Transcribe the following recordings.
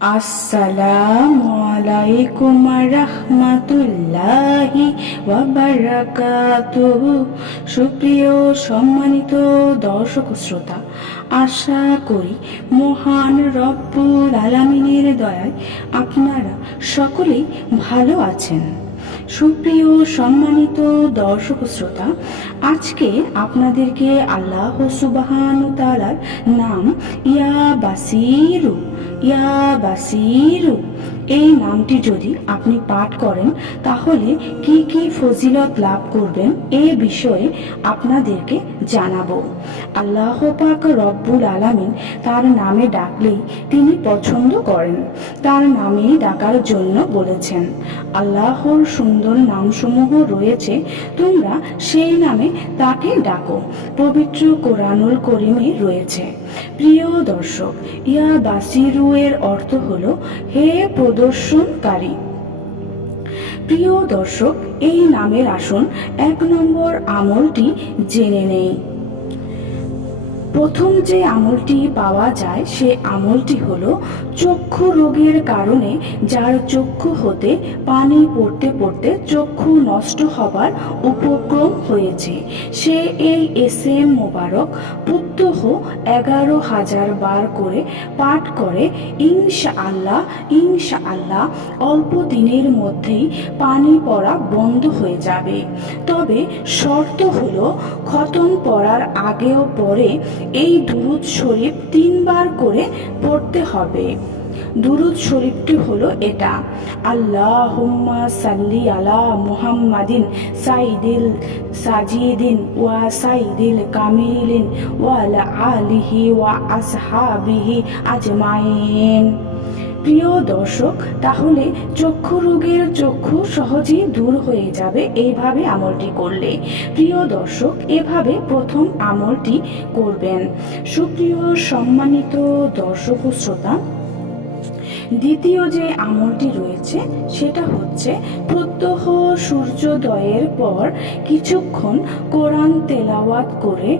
আসসালামু আলাইকুম রাহমাতুল্লাহি ওয়া বারাকাতুহু। সুপ্রিয় সম্মানিত দর্শক শ্রোতা, আশা করি মহান রব্বুল আলামিনের দয়ায় আপনারা সকলেই ভালো আছেন। সুপ্রিয় সম্মানিত দর্শক শ্রোতা, আজকে আপনাদেরকে আল্লাহ সুবহানাহু ওয়া তাআলার নাম ইয়া বাসিরু এই নামটি যদি আপনি পাঠ করেন তাহলে কি কি ফজিলত লাভ করবেন এ বিষয়ে আপনাদেরকে জানাবো। আল্লাহ পাক রব্বুল আলামিন তার নামে ডাকলেই তিনি পছন্দ করেন, তার নামে ডাকার জন্য বলেছেন। আল্লাহর সুন্দর নামসমূহ রয়েছে, তোমরা সেই নামে তাকে ডাকো, পবিত্র কোরআনুল করিমে রয়েছে। প্রিয় দর্শক, ইয়া বাসিরু এর অর্থ হলো হে প্রদর্শনকারী। প্রিয় দর্শক, এই নামের আসুন 1 নম্বর আমলটি জেনে নেই। প্রথম যে আমলটি পাওয়া যায় সে আমলটি হলো চক্ষু রোগের কারণে যার চক্ষু হতে পানি পড়তে পড়তে চক্ষু নষ্ট হবার উপক্রম হয়েছে, সে এই এসএম মোবারক প্রত্যহ 11,000 বার করে পাঠ করে ইনশাআল্লাহ অল্প দিনের মধ্যেই পানি পড়া বন্ধ হয়ে যাবে। তবে শর্ত হলো খতম পড়ার আগে ও পরে এই দুরূদ শরীফ 3 বার করে পড়তে হবে। দুরূদ শরীফটি হলো এটা: আল্লাহুম্মা সাল্লি আলা মুহাম্মাদিন সাইয়্যিদিল সাজিদিন ওয়া সাইয়্যিদিল কামিলিন ওয়া আলা আলিহি ওয়া আসহাবিহি আজমাইন। প্রিয় দর্শক, তাহলে চক্ষু রোগের চক্ষু সহজেই দূর হয়ে যাবে এইভাবে আমলটি করলে। প্রিয় দর্শক, এভাবে প্রথম আমলটি করবেন। সুপ্রিয় সম্মানিত দর্শক ও শ্রোতা, দ্বিতীয় যে আমলটি রয়েছে সেটা হচ্ছে প্রত্যহ সূর্যোদয়ের পর কিছুক্ষণ কোরআন তেলাওয়াত করে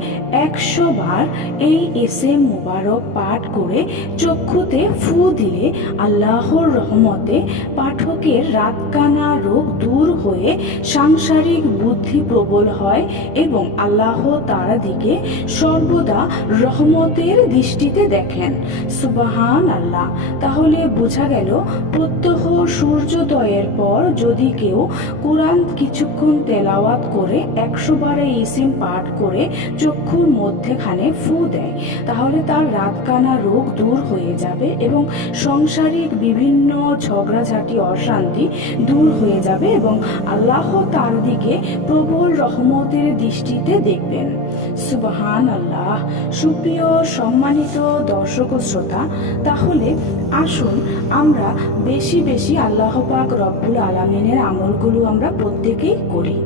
100 বার এই এসএম মোবারক পাঠ করে চক্ষুতে ফু দিলে আল্লাহর রহমতে পাঠকের রাতকানা রোগ দূর হয়ে সাংসারিক বুদ্ধি প্রবল হয় এবং আল্লাহ তার দিকে সর্বদা রহমতের দৃষ্টিতে দেখেন। সুবহান আল্লাহ। তাহলে বোঝা গেল, প্রত্যহ সূর্যোদয়ের পর যদি কেউ কোরআন কিছুক্ষণ তেলাওয়াত করে 100 বার ইসিম পাঠ করে চক্ষুর মধ্যেখানে ফু দেয়, তাহলে তার রাতকানা রোগ দূর হয়ে যাবে এবং সাংসারিক বিভিন্ন ঝগড়াঝাটি অশান্তি দূর হয়ে যাবে এবং আল্লাহ তার দিকে প্রবল রহমতের দৃষ্টিতে দেখবেন। সুবহান আল্লাহ। সুপ্রিয় সম্মানিত দর্শক ও শ্রোতা, তাহলে আসুন আমরা বেশি বেশি আল্লাহ পাক রব্বুল আলামিনের আমলগুলো আমরা প্রত্যেকেই করি।